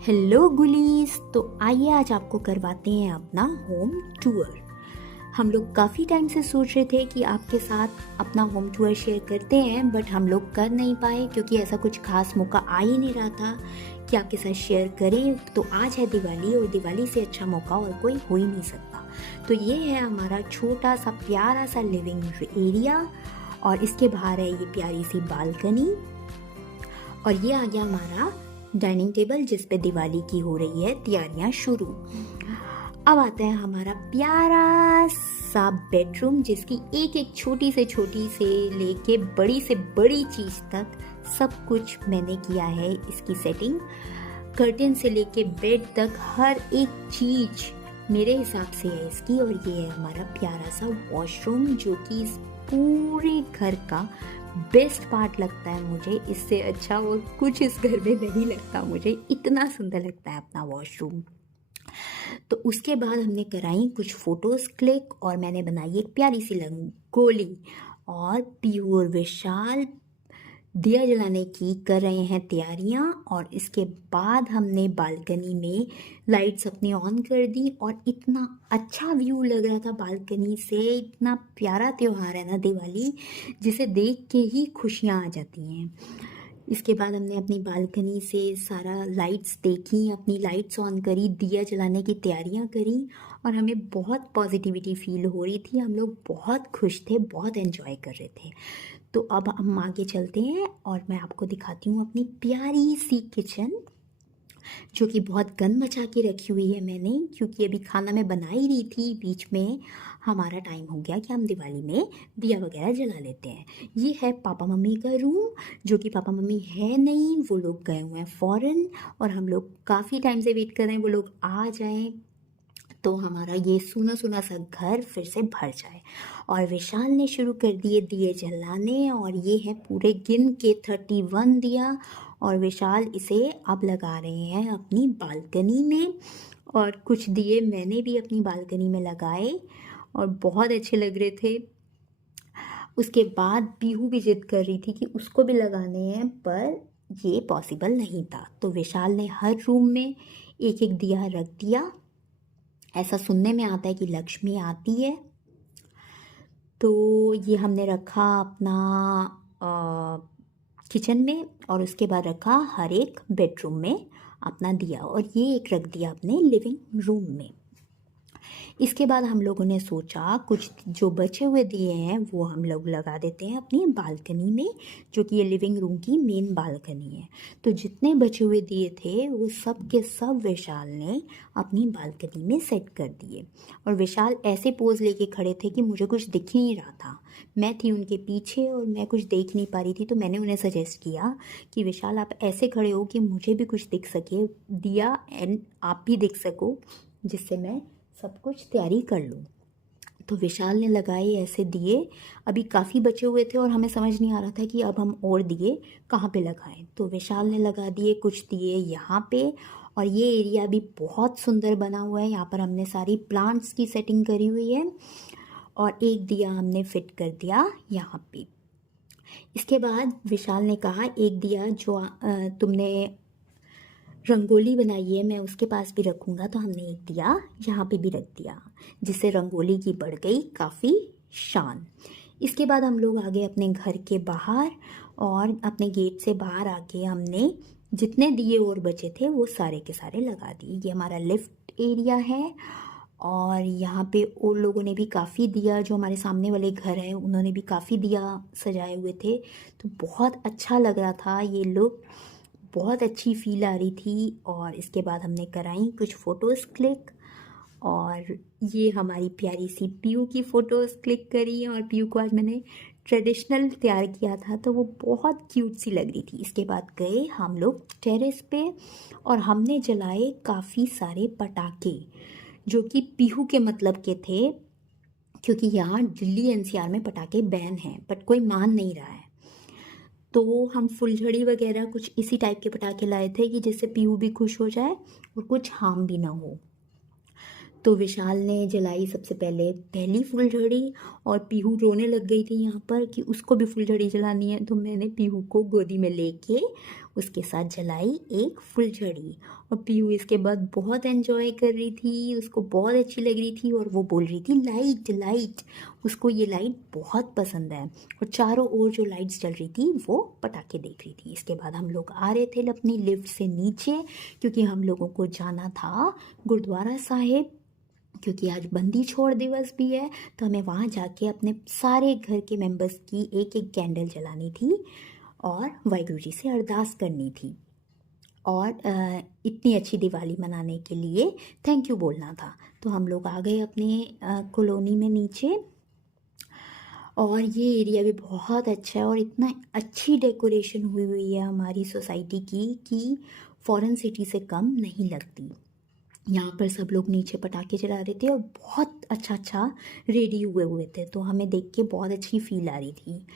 Hello गुलीज। तो आइए आज आपको करवाते हैं अपना होम टूर। हम लोग काफ़ी टाइम से सोच रहे थे कि आपके साथ अपना होम टूर शेयर करते हैं, बट हम लोग कर नहीं पाए क्योंकि ऐसा कुछ खास मौका आ ही नहीं रहा था कि आपके साथ शेयर करें। तो आज है दिवाली और दिवाली से अच्छा मौका और कोई हो ही नहीं सकता। तो ये है हमारा छोटा सा प्यारा सा लिविंग एरिया और इसके बाहर है ये प्यारी सी बालकनी और ये आ गया हमारा डाइनिंग टेबल जिस पे दिवाली की हो रही है तैयारियां शुरू। अब आता है हमारा प्यारा सा बेडरूम जिसकी एक एक छोटी से लेके बड़ी से बड़ी चीज तक सब कुछ मैंने किया है। इसकी सेटिंग कर्टन से लेके बेड तक हर एक चीज मेरे हिसाब से है इसकी। और ये है हमारा प्यारा सा वॉशरूम जो कि इस पूरे घर का बेस्ट पार्ट लगता है मुझे। इससे अच्छा और कुछ इस घर में नहीं लगता मुझे, इतना सुंदर लगता है अपना वॉशरूम। तो उसके बाद हमने कराई कुछ फोटोज क्लिक और मैंने बनाई एक प्यारी सी रंगोली। और पीयू और विशाल दिया जलाने की कर रहे हैं तैयारियां। और इसके बाद हमने बालकनी में लाइट्स अपनी ऑन कर दी और इतना अच्छा व्यू लग रहा था बालकनी से। इतना प्यारा त्यौहार है ना दिवाली, जिसे देख के ही खुशियां आ जाती हैं। इसके बाद हमने अपनी बालकनी से सारा लाइट्स देखी, अपनी लाइट्स ऑन करी, दिया जलाने की तैयारियां करी और हमें बहुत पॉजिटिविटी फील हो रही थी। हम लोग बहुत खुश थे, बहुत एंजॉय कर रहे थे। तो अब हम आगे चलते हैं और मैं आपको दिखाती हूँ अपनी प्यारी सी किचन जो कि बहुत गंद मचा के रखी हुई है मैंने, क्योंकि अभी खाना मैं बना ही रही थी। बीच में हमारा टाइम हो गया कि हम दिवाली में दिया वगैरह जला लेते हैं। ये है पापा मम्मी का रूम जो कि पापा मम्मी है नहीं, वो लोग गए हुए हैं फॉरेन और हम लोग काफ़ी टाइम से वेट कर रहे हैं वो लोग आ जाएं तो हमारा ये सूना सूना सा घर फिर से भर जाए। और विशाल ने शुरू कर दिए दिए जलाने और ये है पूरे गिन के 31 दिया। और विशाल इसे अब लगा रहे हैं अपनी बालकनी में। और कुछ दिए मैंने भी अपनी बालकनी में लगाए और बहुत अच्छे लग रहे थे। उसके बाद पीहू भी जिद कर रही थी कि उसको भी लगाने हैं, पर ये पॉसिबल नहीं था। तो विशाल ने हर रूम में एक एक दिया रख दिया। ऐसा सुनने में आता है कि लक्ष्मी आती है। तो ये हमने रखा अपना किचन में और उसके बाद रखा हर एक बेडरूम में अपना दिया और ये एक रख दिया अपने लिविंग रूम में। इसके बाद हम लोगों ने सोचा कुछ जो बचे हुए दिए हैं वो हम लोग लगा देते हैं अपनी बालकनी में, जो कि ये लिविंग रूम की मेन बालकनी है। तो जितने बचे हुए दिए थे वो सब के सब विशाल ने अपनी बालकनी में सेट कर दिए। और विशाल ऐसे पोज लेके खड़े थे कि मुझे कुछ दिख ही नहीं रहा था। मैं थी उनके पीछे और मैं कुछ देख नहीं पा रही थी। तो मैंने उन्हें सजेस्ट किया कि विशाल आप ऐसे खड़े हो कि मुझे भी कुछ दिख सके दिया एंड आप भी दिख सको, जिससे मैं सब कुछ तैयारी कर लूँ। तो विशाल ने लगाए ऐसे दिए। अभी काफ़ी बचे हुए थे और हमें समझ नहीं आ रहा था कि अब हम और दिए कहाँ पे लगाएं। तो विशाल ने लगा दिए कुछ दिए यहाँ पे। और ये एरिया भी बहुत सुंदर बना हुआ है। यहाँ पर हमने सारी प्लांट्स की सेटिंग करी हुई है और एक दिया हमने फिट कर दिया यहाँ पे। इसके बाद विशाल ने कहा एक दिया जो तुमने रंगोली बनाई है मैं उसके पास भी रखूँगा। तो हमने एक दिया यहाँ पे भी रख दिया जिससे रंगोली की बढ़ गई काफ़ी शान। इसके बाद हम लोग आ गए अपने घर के बाहर और अपने गेट से बाहर आके हमने जितने दिए और बचे थे वो सारे के सारे लगा दिए। ये हमारा लिफ्ट एरिया है और यहाँ पे और लोगों ने भी काफ़ी दिया, जो हमारे सामने वाले घर है उन्होंने भी काफ़ी दिया सजाए हुए थे। तो बहुत अच्छा लग रहा था ये लुक, बहुत अच्छी फील आ रही थी। और इसके बाद हमने कराई कुछ फ़ोटोज़ क्लिक और ये हमारी प्यारी सी पीयू की फ़ोटोज़ क्लिक करी। और पीयू को आज मैंने ट्रेडिशनल तैयार किया था तो वो बहुत क्यूट सी लग रही थी। इसके बाद गए हम लोग टेरेस पे और हमने जलाए काफ़ी सारे पटाखे जो कि पीहू के मतलब के थे, क्योंकि यहाँ दिल्ली एनसीआर में पटाखे बैन हैं बट कोई मान नहीं रहा है। तो हम फुलझड़ी वगैरह कुछ इसी टाइप के पटाखे लाए थे कि जिससे पीहू भी खुश हो जाए और कुछ हार्म भी ना हो। तो विशाल ने जलाई सबसे पहले पहली फुलझड़ी और पीहू रोने लग गई थी यहाँ पर कि उसको भी फुलझड़ी जलानी है। तो मैंने पीहू को गोदी में लेके उसके साथ जलाई एक फुलझड़ी। और पीयू इसके बाद बहुत एंजॉय कर रही थी, उसको बहुत अच्छी लग रही थी और वो बोल रही थी लाइट लाइट, उसको ये लाइट बहुत पसंद है। और चारों ओर जो लाइट्स जल रही थी वो पटाखे देख रही थी। इसके बाद हम लोग आ रहे थे अपनी लिफ्ट से नीचे, क्योंकि हम लोगों को जाना था गुरुद्वारा साहिब, क्योंकि आज बंदी छोड़ दिवस भी है। तो हमें वहाँ जाके अपने सारे घर के मेंबर्स की एक एक कैंडल जलानी थी और वाहिगुरु जी से अरदास करनी थी और इतनी अच्छी दिवाली मनाने के लिए थैंक यू बोलना था। तो हम लोग आ गए अपने कॉलोनी में नीचे, और ये एरिया भी बहुत अच्छा है और इतना अच्छी डेकोरेशन हुई हुई है हमारी सोसाइटी की कि फॉरेन सिटी से कम नहीं लगती। यहाँ पर सब लोग नीचे पटाखे जला रहे थे और बहुत अच्छा अच्छा रेडी हुए हुए थे, तो हमें देख के बहुत अच्छी फील आ रही थी।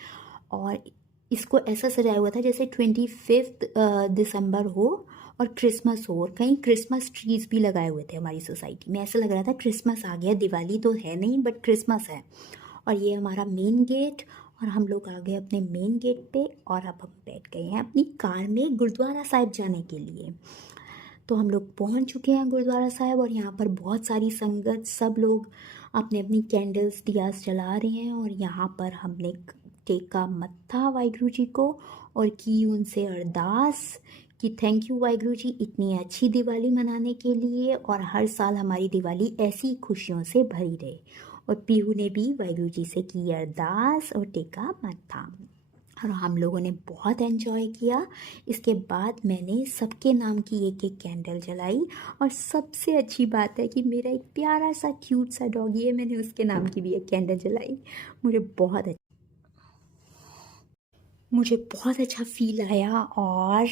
और इसको ऐसा सजाया हुआ था जैसे 25 दिसंबर हो और क्रिसमस हो, और कहीं क्रिसमस ट्रीज भी लगाए हुए थे हमारी सोसाइटी में। ऐसा लग रहा था क्रिसमस आ गया, दिवाली तो है नहीं बट क्रिसमस है। और ये हमारा मेन गेट, और हम लोग आ गए अपने मेन गेट पे, और अब हम बैठ गए हैं अपनी कार में गुरुद्वारा साहिब जाने के लिए। तो हम लोग पहुंच चुके हैं गुरुद्वारा साहिब, और यहाँ पर बहुत सारी संगत, सब लोग अपने अपनी कैंडल्स दियास जला रहे हैं। और यहाँ पर हमने टेका मत्था वाहिगुरु जी को और की उनसे अरदास कि थैंक यू वाहिगुरु जी इतनी अच्छी दिवाली मनाने के लिए, और हर साल हमारी दिवाली ऐसी खुशियों से भरी रहे। और पीहू ने भी वाहिगुरु जी से की अरदास और टेका मत्था, और हम लोगों ने बहुत एंजॉय किया। इसके बाद मैंने सबके नाम की एक एक कैंडल जलाई, और सबसे अच्छी बात है कि मेरा एक प्यारा सा क्यूट सा डॉगी है, मैंने उसके नाम की भी एक कैंडल जलाई। मुझे बहुत अच्छा फील आया। और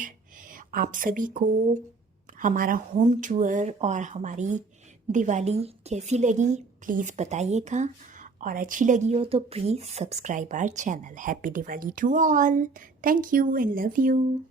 आप सभी को हमारा होम टूर और हमारी दिवाली कैसी लगी प्लीज़ बताइएगा, और अच्छी लगी हो तो please subscribe our channel. Happy Diwali to all, thank you and love you.